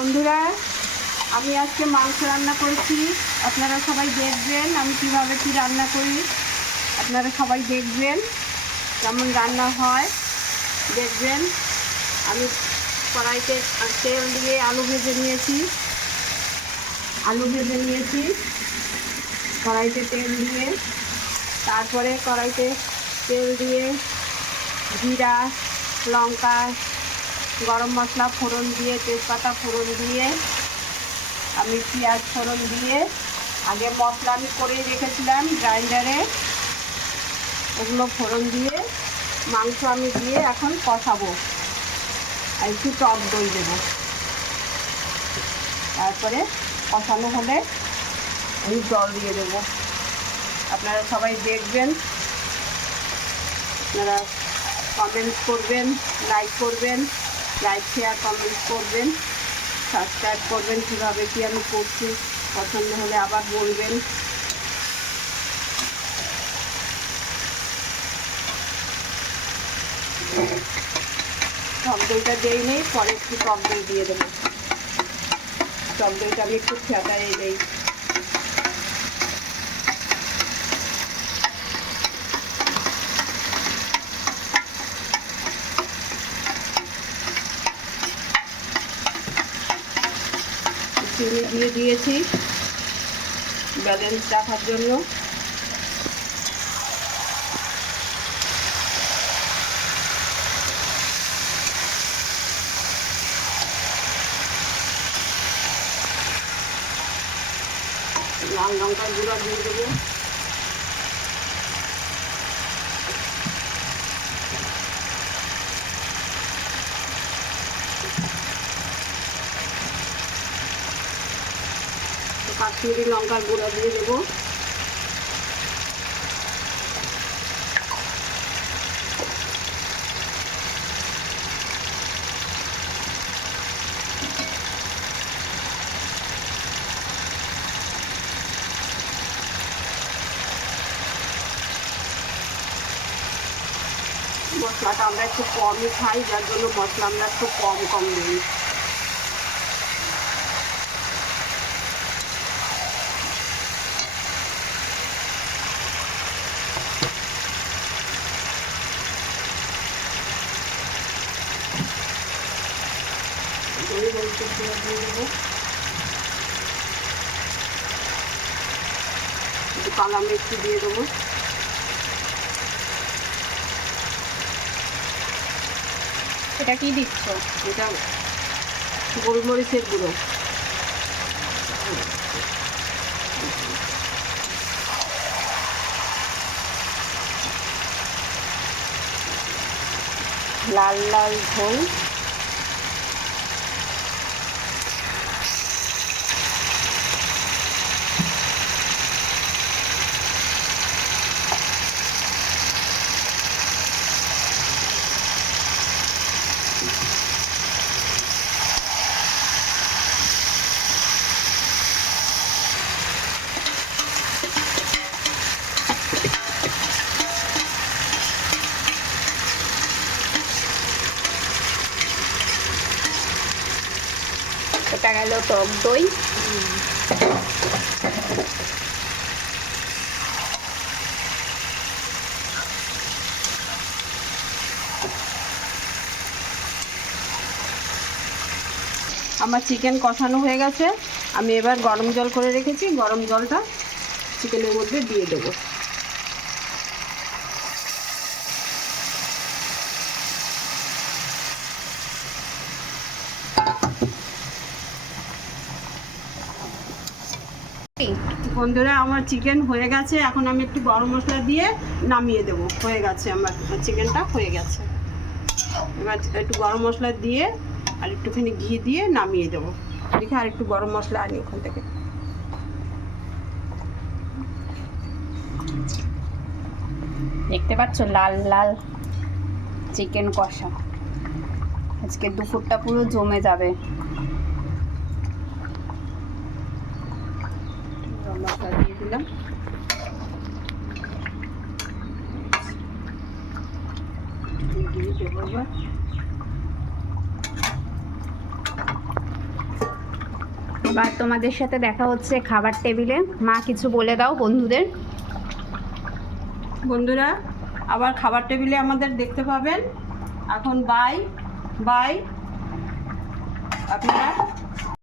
বন্ধুরা, আমি আজকে মাংস রান্না করেছি। আপনারা সবাই দেখবেন আমি কিভাবে কি রান্না করি। আপনারা সবাই দেখবেন কেমন রান্না হয়, দেখবেন। আমি কড়াইতে তেল দিয়ে আলু ভেজে নিয়েছি। কড়াইতে তেল দিয়ে, তারপরে কড়াইতে তেল দিয়ে জিরা, লঙ্কা, গরম মশলা ফোড়ন দিয়ে, তেজপাতা ফোড়ন দিয়ে, আমি পেঁয়াজ ফোড়ন দিয়ে, আগে মশলা আমি করেই রেখেছিলাম গ্রাইন্ডারে, ওগুলো ফোড়ন দিয়ে মাংস আমি দিয়ে এখন কষাবো। আর একটু টক দই দেবো। তারপরে কষানো হলে আমি জল দিয়ে দেবো। আপনারা সবাই দেখবেন, আপনারা কমেন্ট করবেন, লাইক শেয়ার কমেন্ট করবেন, সাবস্ক্রাইব করবেন। কীভাবে কি আমি করছি পছন্দ হলে আবার বলবেন। টক দইটা দিই নেই, পরে একটু টক দই দিয়ে দেবো। টক দইটা আমি একটু ফেটাই দিই। চিনি দিয়ে দিয়েছি ব্যালেন্স রাখার জন্য। লাল লঙ্কার গুঁড়া দিয়ে দেবো। কাশ্মীরি লঙ্কার গুঁড়া দিয়ে দেবো। মশলাটা আমরা একটু কমই খাই, যার জন্য মশলা আমরা একটু কম দিই। দিয়ে দেবো একটু কালা মির্চি দিয়ে দেবো। এটা কি দিচ্ছ? এটা গোলমরিচের গুঁড়ো। লাল লাল ঝোল। এটা গেল টক দই। আমার চিকেন কষানো হয়ে গেছে। আমি এবার গরম জল করে রেখেছি, গরম জলটা চিকেনের মধ্যে দিয়ে দেবো। বন্ধুরা, আমার চিকেন হয়ে গেছে। এখন আমি একটু গরম মশলা দিয়ে নামিয়ে দেবো। হয়ে গেছে, আমার চিকেনটা হয়ে গেছে। এবার একটু গরম মশলা দিয়ে আর একটুখানি ঘি দিয়ে নামিয়ে দেবো। দেখে আর একটু গরম মশলা আনি ওখান থেকে। দেখতে পাচ্ছ লাল লাল চিকেন কষা। আজকে দুপুরটা পুরো জমে যাবে। মশলা দিয়ে দিলাম। দিয়ে দেবো এবার। এবার তোমাদের সাথে দেখা হচ্ছে খাবার টেবিলে। মা কিছু বলে দাও বন্ধুদের। বন্ধুরা আবার খাবার টেবিলে আমাদের দেখতে পাবেন। এখন বাই বাই। আপনারা